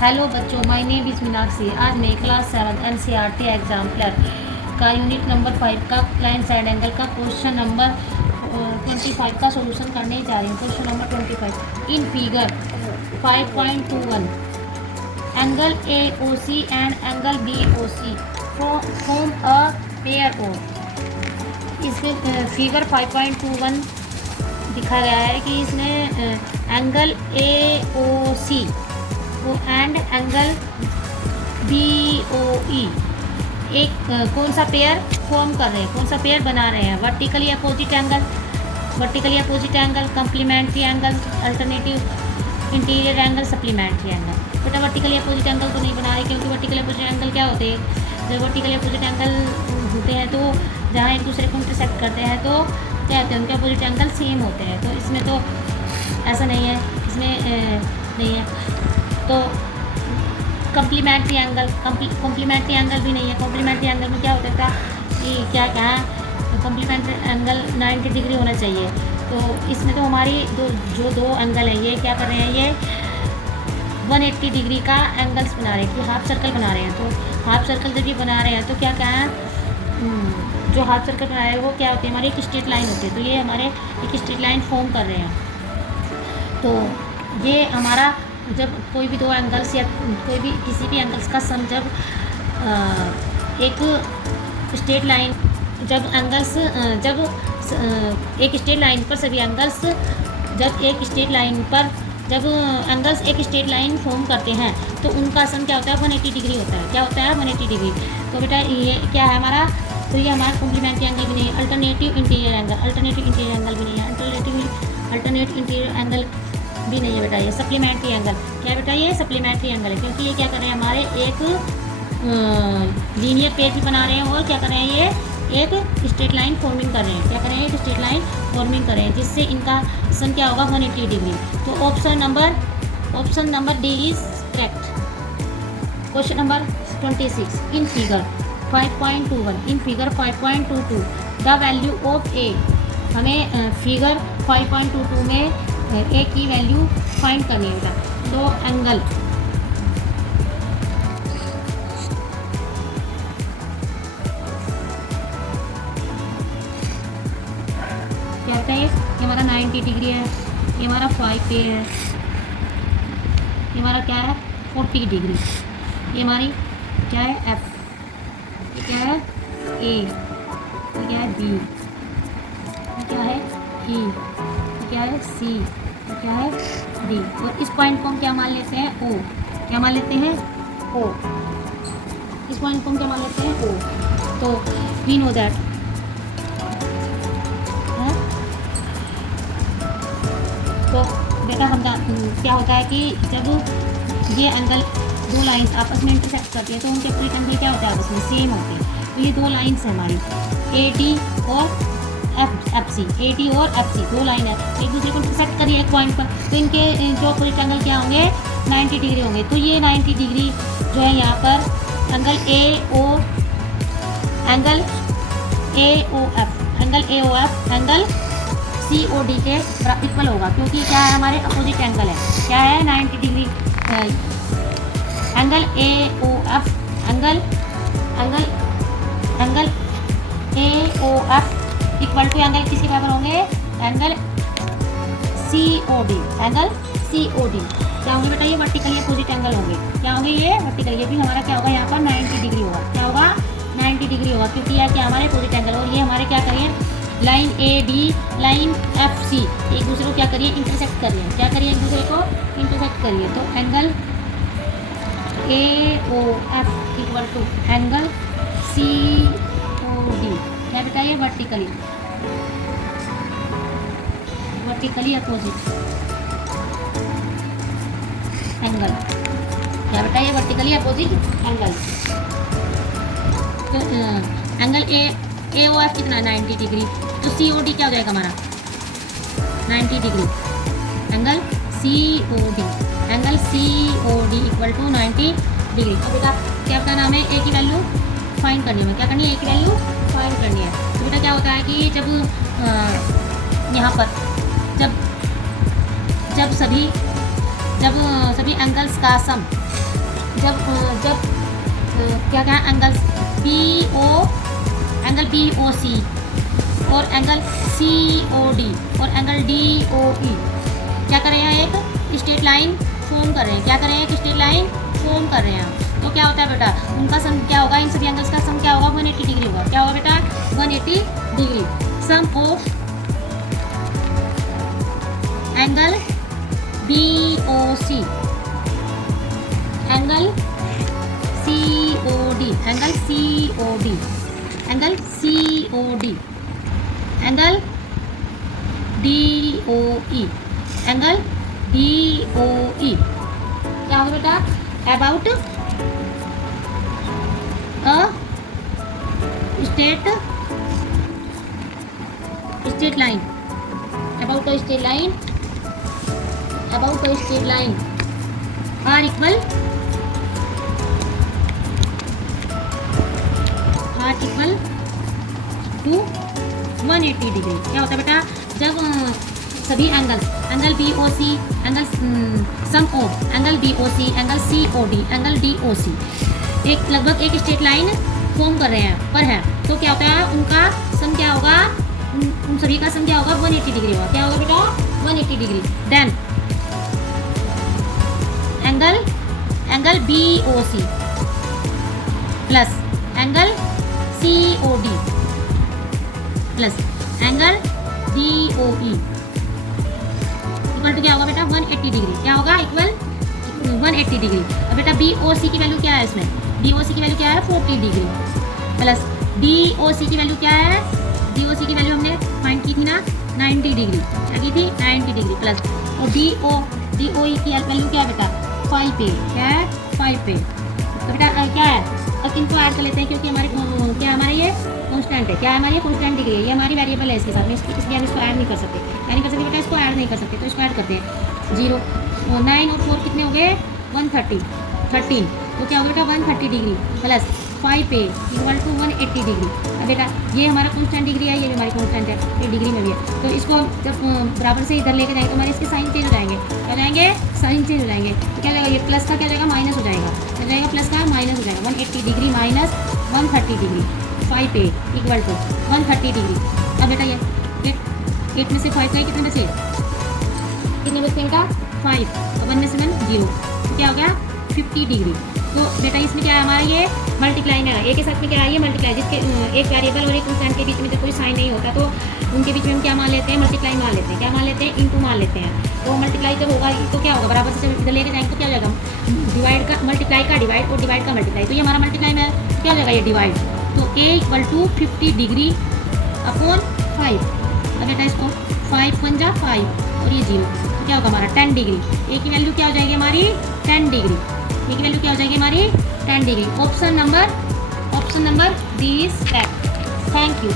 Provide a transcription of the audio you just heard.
Hello बच्चों, my name is Meenakshi. आज मैं क्लास 7 एनसीईआरटी एग्जाम्पलर का यूनिट नंबर 5 का लाइन साइड एंगल का क्वेश्चन नंबर 25 का सॉल्यूशन करने जा रही हूँ। Question number 25 in figure 5.21 angle AOC and angle BOC form a pair of. इसमें फिगर 5.21 दिखा गया है कि इसमें एंगल AOC वो एंड एंगल BOE एक कौन सा पेयर फॉर्म कर रहे हैं, कौन सा पेयर बना रहे हैं। Vertically opposite angle, complementary angle, alternative interior angle, supplementary angle. बेटा वर्टिकली अपोजिट एंगल तो नहीं बना रहे, क्योंकि वर्टिकली अपोजिट एंगल क्या होते हैं। जब वर्टिकली अपोजिट एंगल होते हैं तो जहाँ एक दूसरे को इंटरसेक्ट करते हैं तो क्या होते हैं, उनके अपोजिट एंगल सेम होते हैं। तो इसमें तो ऐसा नहीं है, इसमें नहीं है। तो कम्प्लीमेंट्री एंगल भी नहीं है। कॉम्प्लीमेंट्री एंगल में क्या होता था कि क्या कम्प्लीमेंट्री एंगल 90 डिग्री होना चाहिए। तो इसमें तो हमारी दो एंगल है, ये क्या कर रहे हैं, ये 180 डिग्री का एंगल्स बना रहे हैं कि हाफ सर्कल बना रहे हैं। तो हाफ सर्कल जब ये बना रहे हैं तो क्या है, जो हाफ सर्कल बना रहे हैं वो क्या होती है, हमारी एक स्ट्रेट लाइन होती है। तो ये हमारे एक स्ट्रेट लाइन फॉर्म कर रहे हैं। तो ये हमारा जब कोई भी दो एंगल्स या कोई भी किसी भी एंगल्स का सम जब एक स्ट्रेट लाइन जब एंगल्स जब एक स्ट्रेट लाइन पर सभी एंगल्स जब एक स्ट्रेट लाइन पर जब एंगल्स एक स्ट्रेट लाइन फॉर्म करते हैं तो उनका सम क्या होता है, 180 डिग्री होता है। क्या होता है, 180 डिग्री। तो बेटा ये क्या है हमारा, तो ये हमारा कॉम्प्लीमेंट्री एंगल भी नहीं है। अल्टरनेटिव इंटीरियर एंगल भी नहीं है। अल्टरनेटिव इंटीरियर एंगल भी नहीं है बेटा। ये सप्लीमेंट्री एंगल क्या बेटा, ये सप्लीमेंट्री एंगल है, क्योंकि ये क्या कर रहे हैं, हमारे एक लीनियर पेज भी बना रहे हैं और क्या कर रहे हैं, ये एक स्ट्रेट लाइन फॉर्मिंग कर रहे हैं। क्या कर रहे हैं, एक स्ट्रेट लाइन फॉर्मिंग कर रहे हैं, जिससे इनका सम क्या होगा, 180 डिग्री। तो option number D is correct. Question number 26 in figure 5.22 the value of A. हमें फिगर 5.22 में ए की वैल्यू फाइंड करनी है बेटा। तो एंगल क्या होता है, ये हमारा 90 डिग्री है, ये हमारा 5 पे है, ये हमारा क्या है 40 डिग्री, ये हमारी क्या है F, ये क्या है A, ये क्या है B, ये क्या है E, क्या है C, क्या है D। और इस पॉइंट को हम क्या मान लेते हैं, O। क्या मान लेते हैं, O। इस पॉइंट को हम क्या मान लेते हैं, O। तो वी नो दैट तो बेटा हम क्या होता है कि जब ये एंगल दो लाइंस आपस में इंटरसेक्ट करती है तो उनके अपोजिट एंगल क्या होता है, आपस में सेम होते हैं। तो ये दो लाइंस हैं हमारी AD और FC, AD और FC दो लाइन है, एक दूसरे को इंटरसेक्ट करिए एक पॉइंट पर, तो इनके जो अपोजिट एंगल क्या होंगे, 90 डिग्री होंगे। तो ये 90 डिग्री जो है यहाँ पर एंगल AOF एंगल COD के इक्वल होगा, क्योंकि क्या है, हमारे अपोजिट एंगल है। क्या है, 90 degree angle AOF angle AOF equal to angle किसके बराबर होंगे, एंगल COD क्या होंगे बेटा, ये वर्टिकली अपोजिट एंगल होंगे। क्या होंगे, ये वर्टिकल, ये भी हमारा क्या होगा, यहाँ पर 90 डिग्री होगा। क्या होगा, 90 डिग्री होगा, क्योंकि यह क्या हमारे अपोजिट एंगल। और ये हमारे क्या करिए, लाइन AD लाइन FC एक दूसरे को क्या करिए, इंटरसेक्ट करिए। क्या करिए, एक दूसरे को इंटरसेक्ट करिए। तो angle AOF equal to angle COD क्या बेटा, ये वर्टिकली अपोजिट एंगल। क्या बेटा, ये वर्टिकली अपोजिट एंगल। तो एंगल AOF कितना, 90 डिग्री। तो COD क्या हो जाएगा हमारा, 90 degree. Angle COD equal to 90 degree. तो बेटा क्या आपका नाम है, ए की वैल्यू फाइंड करनी है। क्या करनी है, ए की वैल्यू फाइंड करनी है। तो बेटा क्या होता है कि जब यहाँ पर जब सभी एंगल्स का सम जब जब क्या क्या एंगल एंगल BOC और एंगल COD और एंगल DOE क्या कर रहे हैं, एक स्ट्रेट लाइन फॉर्म कर रहे हैं। क्या कर रहे हैं, एक स्ट्रेट लाइन फॉर्म कर रहे हैं। तो क्या होता है बेटा, उनका सम क्या होगा, इन सभी एंगल्स का सम क्या होगा, 180 डिग्री होगा। क्या होगा बेटा, 180 degree. Sum of angle BOC angle COD angle COD angle COD angle DOE angle DOE क्या होगा बेटा, about straight line, about a straight line, about a straight line are equal to 180 degree. क्या होता है बेटा, जब सभी angle BOC angle sum of angle BOC angle COD angle DOC एक लगभग एक स्ट्रेट लाइन फॉर्म कर रहे हैं पर है, तो क्या होता है, उनका सम क्या होगा, उन सभी का सम क्या होगा, 180 डिग्री होगा। क्या होगा बेटा, 180 degree. Then angle BOC plus angle COD plus angle DOE equal to क्या होगा बेटा, 180 डिग्री। क्या होगा, इक्वल 180 डिग्री। अब बेटा BOC की वैल्यू क्या है, इसमें BOC की वैल्यू क्या है, 40 डिग्री प्लस DOC की वैल्यू क्या है, DOC की वैल्यू हमने फाइंड की थी ना, 90 डिग्री। क्या की थी, 90 डिग्री प्लस और DOE की वैल्यू क्या है बेटा, 5 पे। क्या है, 5 पे। तो बेटा क्या है, अब इनको ऐड कर लेते हैं क्योंकि हमारे ये कॉन्स्टेंट है। क्या है, हमारी ये कॉन्स्टेंट डिग्री है, ये हमारी वेरिएबल है इसके साथ में, इसलिए हम इसको ऐड नहीं कर सकते। क्या नहीं कर सकते बेटा, इसको ऐड नहीं कर सकते, तो इसको ऐड करते हैं। 0 9 और 4 कितने हो गए, 130 13। तो क्या होगा बेटा, 130 डिग्री प्लस 5 पे इक्वल टू 180 डिग्री। अब बेटा ये हमारा कॉन्स्टेंट डिग्री है, ये भी हमारी कॉन्स्टेंट है, ये डिग्री में भी है। तो इसको जब बराबर से इधर लेके जाएंगे तो हमारे इसके साइन चेंज हो जाएंगे। क्या हो जाएंगे, साइन चेंज हो जाएंगे। तो क्या हो जाएगा, ये प्लस का क्या हो जाएगा, माइनस हो जाएगा। क्या हो जाएगा, प्लस का माइनस हो जाएगा। 180 डिग्री माइनस 130 डिग्री 5 पे इक्वल टू 130 डिग्री। अब बेटा ये 8 में से 5 का कितने बचे, कितने बचते बेटा, 5। तो 1 में से 1 0, तो क्या हो गया, 50 डिग्री। तो बेटा इसमें क्या है, हमारा ये मल्टीप्लाई में है, एक के साथ में क्या है, ये मल्टीप्लाई, जिसके एक वेरिएबल और एक कॉन्स्टेंट के बीच में जब कोई साइन नहीं होता तो उनके बीच में हम क्या मान लेते हैं, मल्टीप्लाई मान लेते हैं। क्या मान लेते हैं, इनटू मान लेते हैं। तो मल्टीप्लाई जब होगा तो क्या होगा, बराबर से जब इधर लेके जाएंगे तो क्या हो जाएगा, डिवाइड का मल्टीप्लाई का डिवाइड और डिवाइड का मल्टीप्लाई। तो ये हमारा मल्टीप्लाई में है, क्या हो जाएगा, ये डिवाइड। तो A equal to 50 degree upon 5। अब बेटा इसको 5 1 जा 5 और ये 0, तो क्या होगा हमारा 10 डिग्री। A की वैल्यू क्या हो जाएगी हमारी, 10 डिग्री। A की वैल्यू क्या हो जाएगी हमारी, 10 degree. Option number D is correct. Thank you.